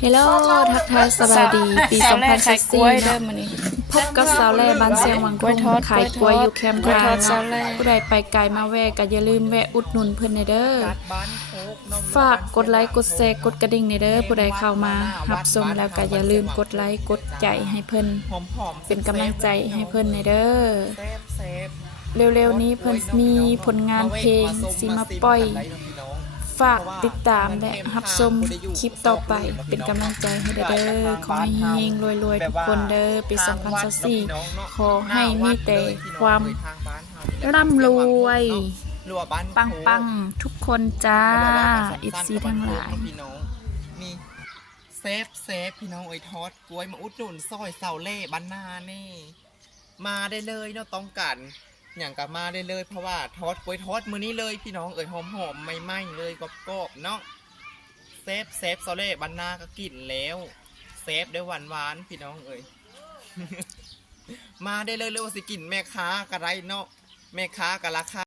เฮลโลทักทายสวัสดี ปีสาวแรกขายกล้วยเด้อ2024มื้อนี้พบกับสาวแล่บ้านเสียงวังกล้วยทอดขายกล้วยอยู่แคมป์กล้วยทอดทางสาวแร่ผู้ใดไปไกลมาแวะก็อย่าลืมแวะอุดหนุนเพิ่นในเด้อฝากกดไลค์กดแชร์กดกระดิ่งในเด้อผู้ใดเข้ามารับชมแล้วก็อย่าลืมกดไลค์กดใจให้เพิ่นหอมหอมๆเป็นกำลังใจให้เพิ่นในเด้อเซฟเซฟเร็วๆนี้เพิ่นมีผลงานเพลงสิมาปล่อย ฝากติดตามและรับชมคลิปต่อไป เป็นกำลังใจให้เด้อขอให้เฮงรวยๆทุกคนเด้อปี 2024ขอให้มีแต่ความร่ำรวยรัวบ้านปังๆทุกคนจ้าอิซีทั้งหลายพี่น้องนี่เซฟเซฟพี่น้องเอ้ทอดกล้วยมาอุดหนุนซอยเสาเล่บ้านนานี่ มาได้เลยเนาะต้องกัน อย่างกับมาได้เลยเพราะว่าทอดกล้วยทอดมือนี้เลยพี่น้องเอ๋ยหอมหอมไม่ไหม้เลยกรอบๆเนาะเซฟเซฟโซเล่บันนาก็กินแล้วเซฟได้หวานหวานพี่น้องเอ๋ยมาได้เลยเลยว่าสิกินแม่ค้ากระไรเนาะแม่ค้ากระราคา